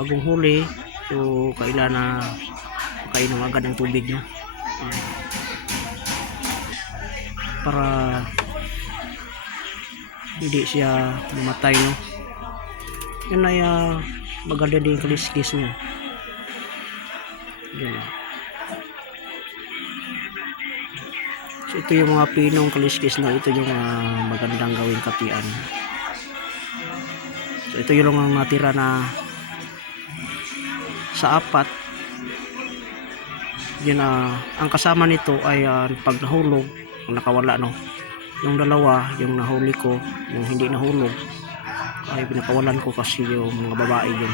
bagong huli, so kailan na makainom agad ng tubig nyo. Para hindi siya mamatay, no. Yun ay maganda din yung kaliskis nyo. Yan. So ito yung mga pinong kaliskis na ito yung magandang gawing kapian. So ito yung ang natira na sa apat. Yun, ang kasama nito ay pag nahulog, nakawala, no. Yung dalawa, yung nahuli ko, yung hindi nahulog ay pinakawalan ko kasi yung mga babae yun.